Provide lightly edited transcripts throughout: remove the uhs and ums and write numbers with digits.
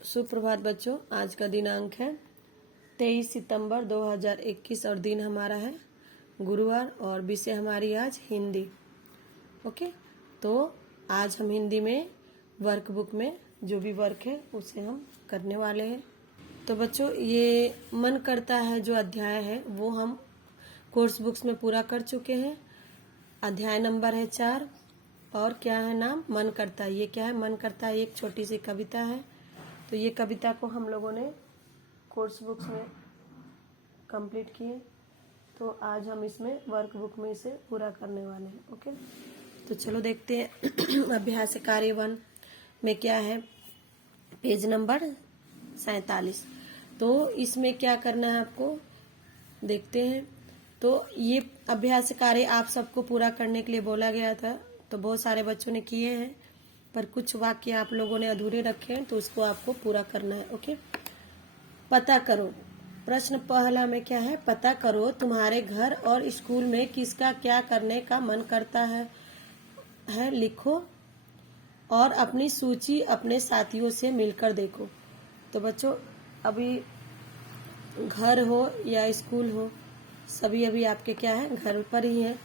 सुप्रभात बच्चों। आज का दिनांक है 23 सितंबर 2021 और दिन हमारा है गुरुवार और विषय हमारी आज हिंदी। ओके, तो आज हम हिंदी में वर्कबुक में जो भी वर्क है उसे हम करने वाले हैं। तो बच्चों, ये मन करता है जो अध्याय है वो हम कोर्स बुक्स में पूरा कर चुके हैं। अध्याय नंबर है 4 और क्या है नाम, मन करता है। ये क्या है, मन करता है एक छोटी सी कविता है। तो ये कविता को हम लोगों ने कोर्स बुक्स में कंप्लीट किए, तो आज हम इसमें वर्कबुक में इसे पूरा करने वाले हैं। ओके, तो चलो देखते हैं अभ्यास कार्य 1 में क्या है, पेज नंबर 47। तो इसमें क्या करना है आपको देखते हैं। तो ये अभ्यास कार्य आप सबको पूरा करने के लिए बोला गया था, तो बहुत सारे बच्चों ने किए हैं, पर कुछ वाक्य आप लोगों ने अधूरे रखे हैं, तो उसको आपको पूरा करना है। ओके, पता करो। प्रश्न पहला में क्या है, पता करो तुम्हारे घर और स्कूल में किसका क्या करने का मन करता है लिखो और अपनी सूची अपने साथियों से मिलकर देखो। तो बच्चों, अभी घर हो या स्कूल हो, सभी अभी आपके क्या है, घर पर ही है।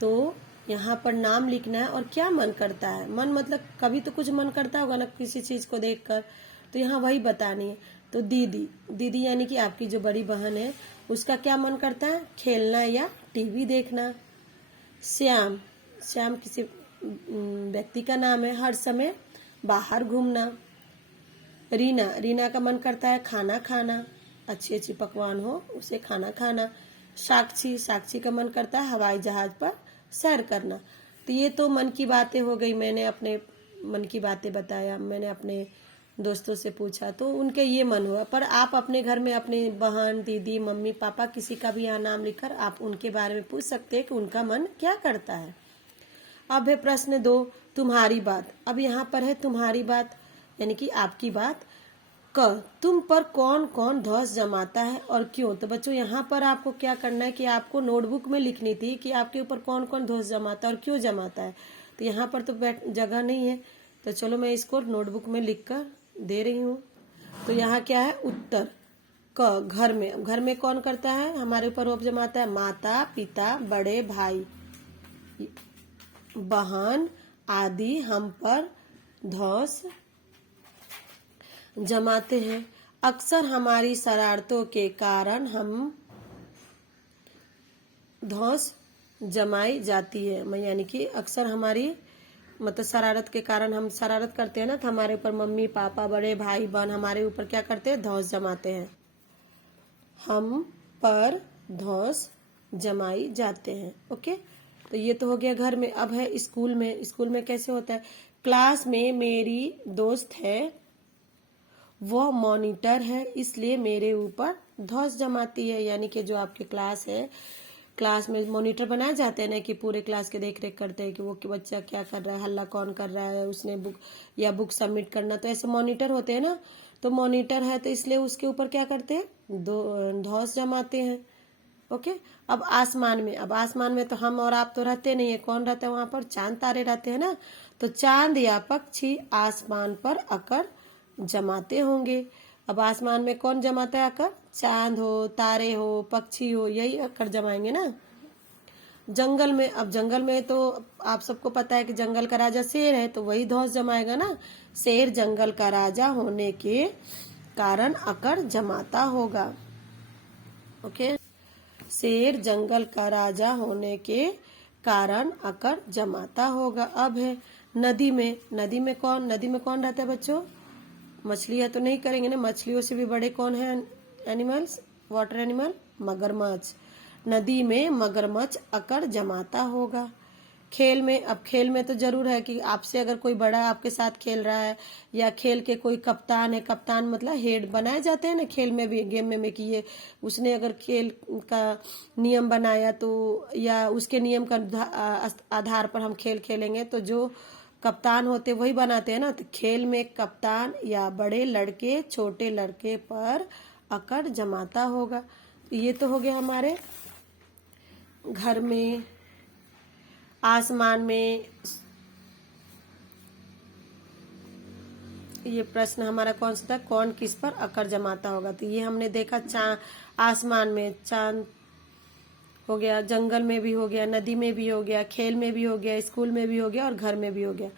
तो यहाँ पर नाम लिखना है और क्या मन करता है। मन मतलब कभी तो कुछ मन करता होगा ना किसी चीज को देखकर, तो यहाँ वही बतानी है। तो दीदी यानी कि आपकी जो बड़ी बहन है, उसका क्या मन करता है, खेलना या टीवी देखना। श्याम किसी व्यक्ति का नाम है, हर समय बाहर घूमना। रीना का मन करता है खाना खाना, अच्छी पकवान हो उसे खाना खाना। साक्षी का मन करता है हवाई जहाज पर सैर करना। तो ये तो मन की बातें हो गई, मैंने अपने मन की बातें बताया, मैंने अपने दोस्तों से पूछा तो उनके ये मन हुआ। पर आप अपने घर में अपनी बहन, दीदी, मम्मी, पापा किसी का भी यहाँ नाम लिखकर आप उनके बारे में पूछ सकते हैं कि उनका मन क्या करता है। अब है प्रश्न 2, तुम्हारी बात। अब यहाँ पर है तुम्हारी बात यानी कि आपकी बात। तुम पर कौन कौन धौंस जमाता है और क्यों। तो बच्चों, यहाँ पर आपको क्या करना है कि आपको नोटबुक में लिखनी थी कि आपके ऊपर कौन कौन धौंस जमाता है और क्यों जमाता है। तो यहाँ पर तो जगह नहीं है, तो चलो मैं इसको नोटबुक में लिख कर दे रही हूँ। तो यहाँ क्या है, उत्तर घर में कौन करता है, हमारे ऊपर रोब जमाता है, माता पिता, बड़े भाई, बहन आदि हम पर धौंस जमाते हैं। अक्सर हमारी शरारतों के कारण हम धौंस जमाई जाती है। यानी कि अक्सर हमारी मतलब शरारत के कारण हम शरारत करते हैं ना, तो हमारे ऊपर मम्मी पापा, बड़े भाई बहन हमारे ऊपर क्या करते हैं, धौंस जमाते हैं, हम पर धौंस जमाई जाते हैं। ओके, तो ये तो हो गया घर में। अब है स्कूल में कैसे होता है, क्लास में मेरी दोस्त है, वह मॉनिटर है इसलिए मेरे ऊपर धौंस जमाती है। यानी कि जो आपके क्लास है, क्लास में मॉनिटर बनाए जाते हैं ना कि पूरे क्लास के देख रेख करते हैं कि वो कि बच्चा क्या कर रहा है, हल्ला कौन कर रहा है, उसने बुक सबमिट करना, तो ऐसे मॉनिटर होते हैं ना। तो मॉनिटर है तो इसलिए उसके ऊपर क्या करते हैं, धौंस जमाते हैं। ओके, अब आसमान में तो हम और आप तो रहते नहीं है, कौन रहता है वहां पर, चांद तारे रहते हैं ना। तो चांद या पक्षी आसमान पर आकर जमाते होंगे। अब आसमान में कौन जमाता है आकर, चांद हो, तारे हो, पक्षी हो, यही आकर जमाएंगे ना। जंगल में तो आप सबको पता है कि जंगल का राजा शेर है, तो वही धौंस जमाएगा ना। शेर जंगल का राजा होने के कारण आकर जमाता होगा। ओके, शेर जंगल का राजा होने के कारण आकर जमाता होगा। अब है नदी में कौन रहता है बच्चों, मछलियां तो नहीं करेंगे ना, मछलियों से भी बड़े कौन है एनिमल्स, वाटर एनिमल, मगरमच्छ। नदी में मगरमच्छ आकर जमाता होगा। खेल में तो जरूर है कि आपसे अगर कोई बड़ा आपके साथ खेल रहा है या खेल के कोई कप्तान है, कप्तान मतलब हेड बनाए जाते हैं ना खेल में भी, गेम में कि ये उसने अगर खेल का नियम बनाया तो, या उसके नियम का आधार पर हम खेल खेलेंगे, तो जो कप्तान होते वही बनाते हैं ना। तो खेल में कप्तान या बड़े लड़के छोटे लड़के पर अकड़ जमाता होगा। ये तो हो गया हमारे घर में। आसमान में ये प्रश्न हमारा कौन सा था, कौन किस पर अकड़ जमाता होगा। तो ये हमने देखा आसमान में चांद हो गया, जंगल में भी हो गया, नदी में भी हो गया, खेल में भी हो गया, स्कूल में भी हो गया और घर में भी हो गया।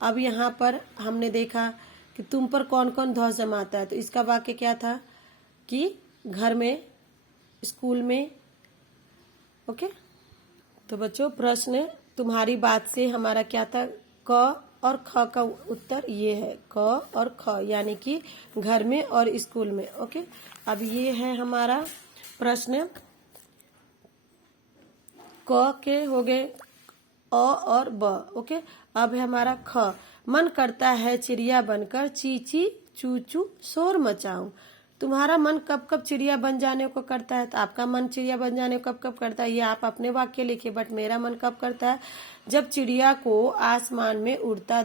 अब यहाँ पर हमने देखा कि तुम पर कौन कौन धौंस जमाता है। तो इसका वाक्य क्या था कि घर में, स्कूल में। ओके, तो बच्चों प्रश्न तुम्हारी बात से हमारा क्या था, क और ख का उत्तर ये है, क और ख, यानी कि घर में और स्कूल में। ओके, अब ये है हमारा प्रश्न, क के हो गए अ और ब। ओके, अब है हमारा ख, मन करता है चिड़िया बनकर चींची चूचू शोर मचाऊं। तुम्हारा मन कब कब चिड़िया बन जाने को करता है, तो आपका मन चिड़िया बन जाने को कब कब करता है, ये आप अपने वाक्य लिखिए। बट मेरा मन कब करता है, जब चिड़िया को आसमान में उड़ता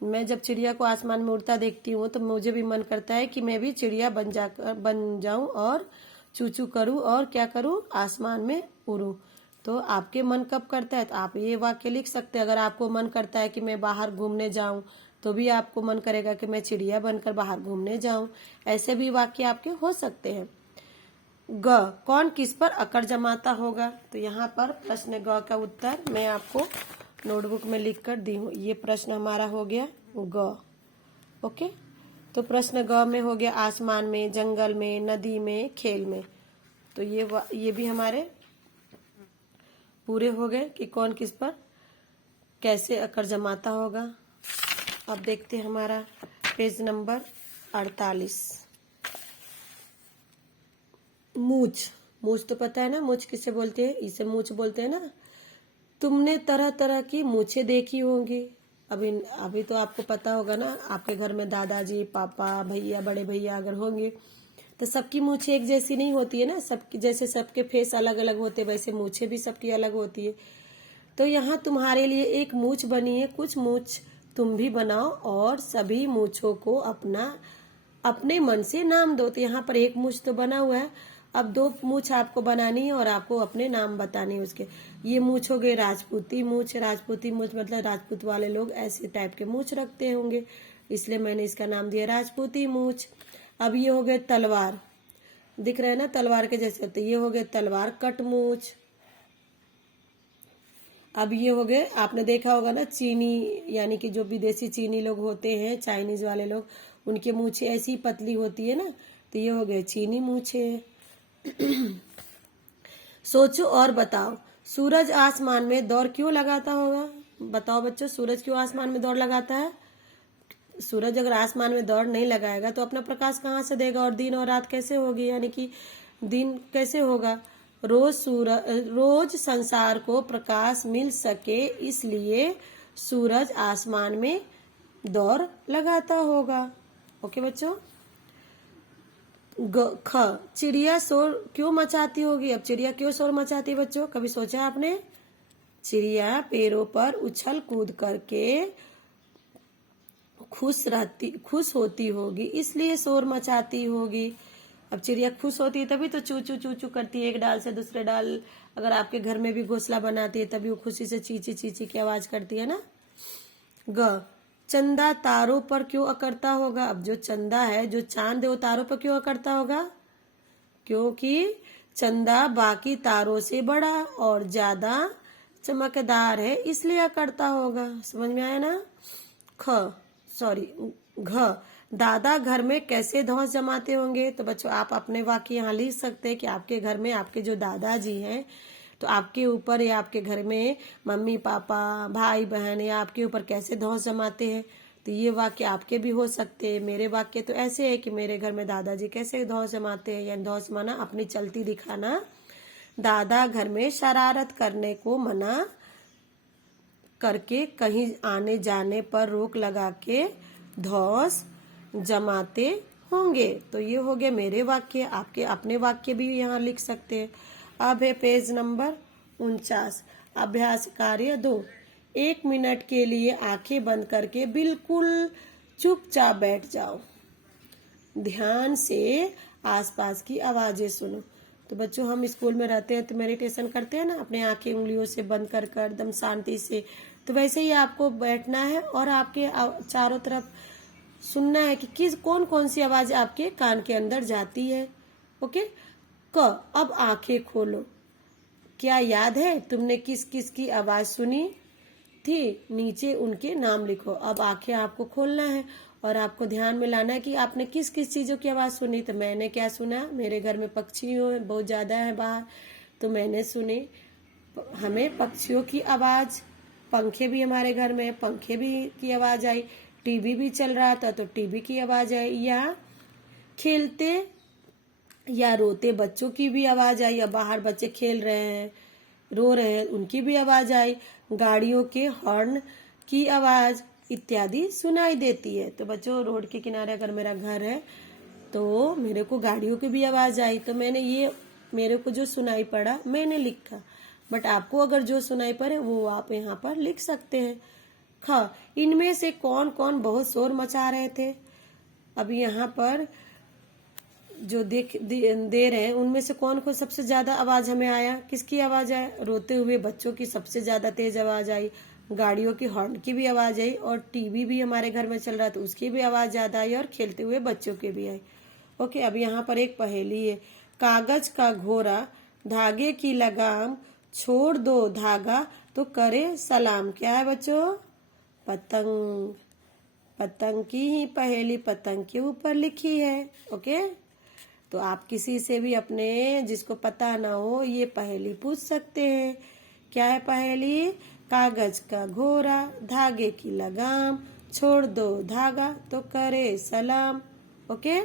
मैं जब चिड़िया को आसमान में उड़ता देखती हूँ तो मुझे भी मन करता है कि मैं भी चिड़िया बन जाऊं और चूचू करूं और क्या करूं, आसमान में उड़ूं। तो आपके मन कब करता है, तो आप ये वाक्य लिख सकते हैं। अगर आपको मन करता है कि मैं बाहर घूमने जाऊं तो भी आपको मन करेगा कि मैं चिड़िया बनकर बाहर घूमने जाऊं। ऐसे भी वाक्य आपके हो सकते हैं। ग, कौन किस पर अकड़ जमाता होगा। तो यहाँ पर प्रश्न ग का उत्तर मैं आपको नोटबुक में लिख कर दी हूँ। ये प्रश्न हमारा हो गया ग। ओके, तो प्रश्न ग में हो गया आसमान में, जंगल में, नदी में, खेल में। तो ये भी हमारे पूरे हो गए कि कौन किस पर कैसे अकड़ जमाता होगा। अब देखते हैं हमारा पेज नंबर 48। मूछ, मूछ तो पता है ना, मूछ किसे बोलते हैं, इसे मूछ बोलते हैं ना। तुमने तरह तरह की मूछें देखी होंगी। अभी तो आपको पता होगा ना, आपके घर में दादाजी, पापा, भैया, बड़े भैया अगर होंगे तो सबकी मूछें एक जैसी नहीं होती है ना। सबकी जैसे सबके फेस अलग अलग होते, वैसे मूछें भी सबकी अलग होती है। तो यहाँ तुम्हारे लिए एक मूछ बनी है, कुछ मूछ तुम भी बनाओ और सभी मूछों को अपने मन से नाम दो। तो यहाँ पर एक मूछ तो बना हुआ है, अब 2 मूछ आपको बनानी है और आपको अपने नाम बताने हैं उसके। ये मूछ हो गए राजपूती मूछ। राजपूती मूछ मतलब राजपूत वाले लोग ऐसे टाइप के मूछ रखते होंगे, इसलिए मैंने इसका नाम दिया राजपूती मूछ। अब ये हो गए तलवार, दिख रहे हैं ना, तलवार के जैसे होते, ये हो गए तलवार कट मूछ। अब ये हो गए, आपने देखा होगा ना चीनी, यानी कि जो विदेशी चीनी लोग होते हैं, चाइनीज वाले लोग, उनके मूछें ऐसी पतली होती है ना, तो ये हो गए चीनी मूछें। सोचो और बताओ, सूरज आसमान में दौड़ क्यों लगाता होगा। बताओ बच्चों, सूरज क्यों आसमान में दौड़ लगाता है। सूरज अगर आसमान में दौड़ नहीं लगाएगा तो अपना प्रकाश कहाँ से देगा, और दिन और रात कैसे होगी, यानी कि दिन कैसे होगा। रोज संसार को प्रकाश मिल सके इसलिए सूरज आसमान में दौड़ लगाता होगा। ओके बच्चों। ख, चिड़िया शोर क्यों मचाती होगी। अब चिड़िया क्यों शोर मचाती है बच्चों, कभी सोचा आपने। चिड़िया पेड़ों पर उछल कूद करके खुश होती होगी, इसलिए शोर मचाती होगी। अब चिड़िया खुश होती है तभी तो चू चू चू चू करती है, एक डाल से दूसरे डाल। अगर आपके घर में भी घोंसला बनाती है तभी वो खुशी से चींची चींची की आवाज करती है ना। ग, चंदा तारों पर क्यों अकड़ता होगा। अब जो चंदा है, जो चांद है, वो तारों पर क्यों अकड़ता होगा, क्योंकि चंदा बाकी तारों से बड़ा और ज्यादा चमकदार है, इसलिए अकड़ता होगा। समझ में आया ना। घ, दादा घर में कैसे धौंस जमाते होंगे। तो बच्चों आप अपने वाक्य यहाँ लिख सकते हैं कि आपके घर में आपके जो दादाजी हैं, तो आपके ऊपर या आपके घर में मम्मी पापा, भाई बहन या आपके ऊपर कैसे धौंस जमाते हैं। तो ये वाक्य आपके भी हो सकते हैं। मेरे वाक्य तो ऐसे है कि मेरे घर में दादाजी कैसे धौंस जमाते हैं, यानी धौंस माना अपनी चलती दिखाना। दादा घर में शरारत करने को मना करके कहीं आने जाने पर रोक लगा के धौंस जमाते होंगे। तो ये हो गया मेरे वाक्य, आपके अपने वाक्य भी यहाँ लिख सकते हैं। अब है पेज नंबर 49, अभ्यास कार्य 2। 1 मिनट के लिए आंखें बंद करके बिल्कुल चुपचाप बैठ जाओ, ध्यान से आसपास की आवाजें सुनो। तो बच्चों हम स्कूल में रहते हैं तो मेडिटेशन करते हैं ना, अपने आंखें उंगलियों से बंद कर कर एकदम शांति से। तो वैसे ही आपको बैठना है और आपके चारों तरफ सुनना है कि किस कौन कौन सी आवाज आपके कान के अंदर जाती है। ओके। क, अब आंखें खोलो। क्या याद है तुमने किस किस की आवाज सुनी थी? नीचे उनके नाम लिखो। अब आंखें आपको खोलना है और आपको ध्यान में लाना है कि आपने किस किस चीजों की आवाज सुनी। तो मैंने क्या सुना, मेरे घर में पक्षियों बहुत ज्यादा है बाहर, तो मैंने सुने हमें पक्षियों की आवाज, पंखे भी हमारे घर में, पंखे भी की आवाज आई, टीवी भी चल रहा था तो टीवी की आवाज आई, या खेलते या रोते बच्चों की भी आवाज आई, या बाहर बच्चे खेल रहे हैं रो रहे हैं उनकी भी आवाज आई, गाड़ियों के हॉर्न की आवाज इत्यादि सुनाई देती है। तो बच्चों, रोड के किनारे अगर मेरा घर है तो मेरे को गाड़ियों की भी आवाज आई, तो मैंने ये मेरे को जो सुनाई पड़ा मैंने लिखा। बट आपको अगर जो सुनाई पड़े वो आप यहाँ पर लिख सकते हैं। ख, इनमें से कौन कौन बहुत शोर मचा रहे थे? अब यहाँ पर जो दे रहे हैं उनमें से कौन को सबसे ज्यादा आवाज हमें आया? किसकी आवाज आई? रोते हुए बच्चों की सबसे ज्यादा तेज आवाज आई, गाड़ियों की हॉर्न की भी आवाज आई, और टीवी भी हमारे घर में चल रहा था उसकी भी आवाज ज्यादा आई, और खेलते हुए बच्चों की भी आई। ओके। अब यहाँ पर एक पहेली है। कागज का घोड़ा, धागे की लगाम, छोड़ दो धागा तो करे सलाम। क्या है बच्चों? पतंग। पतंग की ही पहेली पतंग के ऊपर लिखी है। ओके। तो आप किसी से भी अपने जिसको पता ना हो ये पहेली पूछ सकते हैं। क्या है पहेली? कागज का घोड़ा, धागे की लगाम, छोड़ दो धागा तो करे सलाम। ओके।